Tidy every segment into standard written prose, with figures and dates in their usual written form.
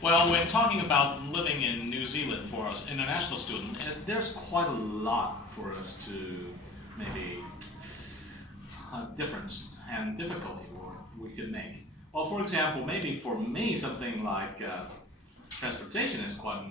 Well, when talking about living in New Zealand for us international student, there's quite a lot for us to maybe difference and difficulty we could make. Well, for example, maybe for me something like transportation is quite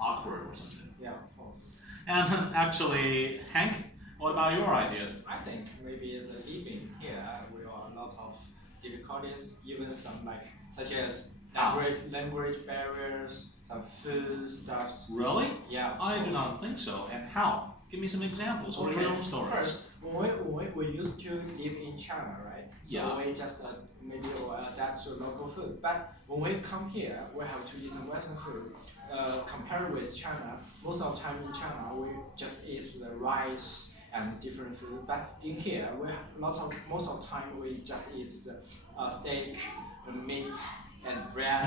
awkward or something. Yeah, of course. And actually, Hank, what about your ideas? I think maybe the living here will a lot of difficulties, even some like such as Ah. language barriers, some food stuffs. Really? Yeah, of I do course. not think so. And how? Give me some examples or your own stories. First, when we used to live in China, right? So Yeah. we just maybe will adapt to local food. But when we come here, we have to eat Western food. Compared with China, most of the time in China we just eat the rice and different food. But in here, we have most of the time we just eat the steak, meat, and bread,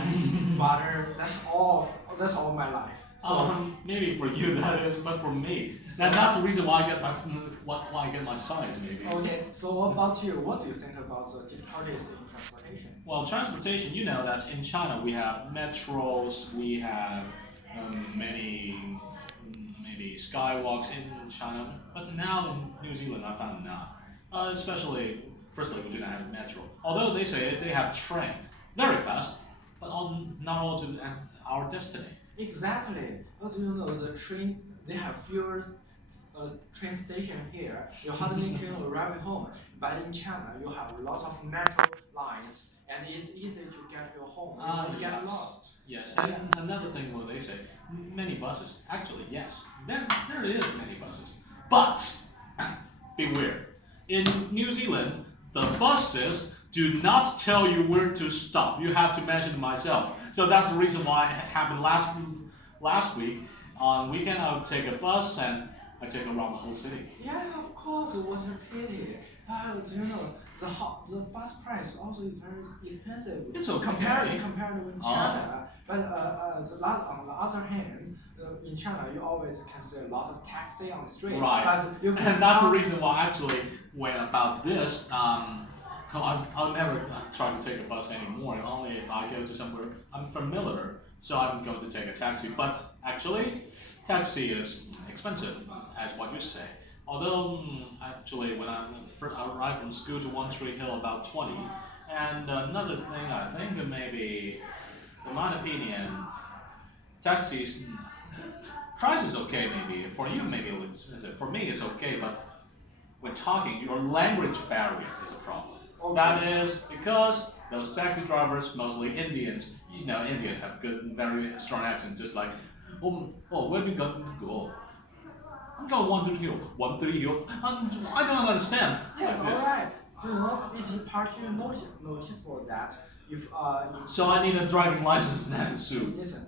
butter. That's all. That's all my life. So. Maybe for you that is, but for me, that's the reason why I get my size maybe. Okay, so what about you? What do you think about the difficulties in transportation? Well, transportation, you know that in China we have metros, we have many maybe skywalks in China, but now in New Zealand I found not. Especially, firstly, we do not have metro. Although they say they have train, very fast, but not all to our destiny. Exactly. As you know, the train they have fewer train station here. You hardly can arrive home. But in China, you have lots of metro lines, and it's easy to get your home. You don't get Yes. lost. Yes, and another thing what they say, many buses. Actually, yes, there is many buses, but beware. In New Zealand, the buses do not tell you where to stop. You have to mention myself. So that's the reason why it happened last week. On weekend, I would take a bus and I take around the whole city. Yeah, of course, it was a pity. But you know, the bus price also is very expensive. It's okay. Compared with China. But on the other hand, in China you always can see a lot of taxi on the street. Right. But you can And that's the reason why actually when about this, I'll never try to take a bus anymore. Only if I go to somewhere I'm familiar, so I'm going to take a taxi. But actually, taxi is expensive, as what you say. Although actually, when I arrived from school to One Tree Hill, about 20. And another thing, I think maybe, in my opinion, taxis price is okay. Maybe for you, maybe it's expensive. For me, it's okay, but when talking, your language barrier is a problem. Okay. That is because those taxi drivers, mostly Indians, you know, Indians have good, very strong accent, just like, where we going to go? I'm going one three hill. I don't understand. Yes, Like this. alright. Do not it is partially noticeable that if So I need a driving license now soon. listen,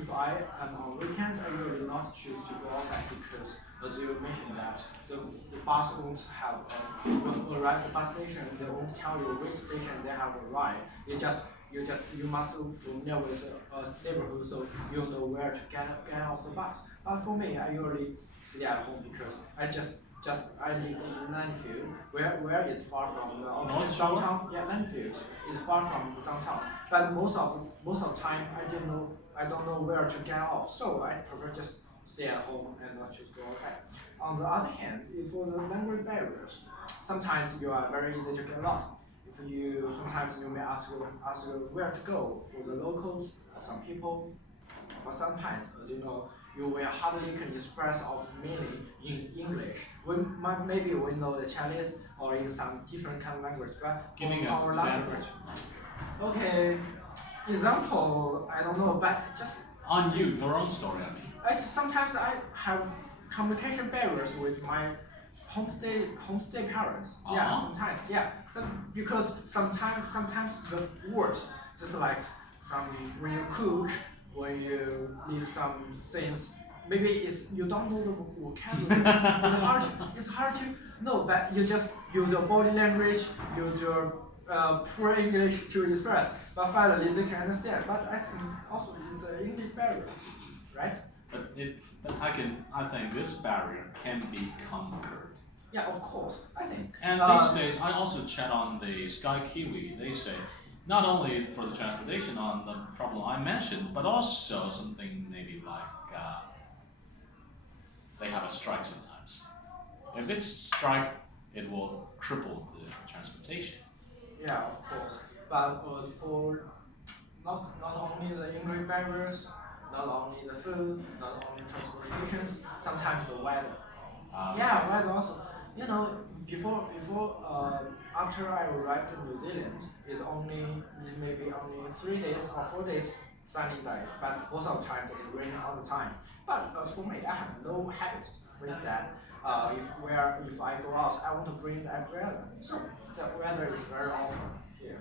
if I am on weekends, I really not choose to go outside because, as you mentioned that the bus won't have when you arrive at the bus station, they won't tell you which station they have arrived. You must be familiar with a neighborhood, so you know where to get off the bus. But for me, I usually stay at home because I live in Landfield, where it's far from the North Shore? downtown. Yeah, Landfield is far from the downtown. But most of the time, I don't know where to get off, so I prefer just stay at home and not just go outside. On the other hand, for the language barriers, sometimes you are very easy to get lost. Sometimes you may ask where to go for the locals or some people, but sometimes, as you know, you will hardly can express of meaning in English. Maybe we know the Chinese or in some different kind of language, but Give me our an language. example. Okay, example, I don't know, but just On you, your own story, I mean. sometimes I have communication barriers with my homestay parents. Yeah, Uh-huh. sometimes. Yeah, because sometimes the words just like when you cook, when you need some things. Maybe you don't know the vocabulary. It's hard to know, but you just use your body language, use your poor English to express. But finally, they can understand. But I think also it's an English barrier, right? But I think this barrier can be conquered. Yeah, of course. I think. And these days, I also chat on the Sky Kiwi. They say not only for the transportation on the problem I mentioned, but also something maybe like they have a strike sometimes. If it's strike, it will cripple the transportation. Yeah, of course. But for not only the English barriers, not only the food, not only transportations, sometimes the weather. Yeah, weather also. You know, after I arrived in New Zealand, it's maybe only 3 days or 4 days sunny day, but most of the time it's raining all the time. But for me, I have no habits with that. If I go out, I want to bring the umbrella. So the weather is very often here.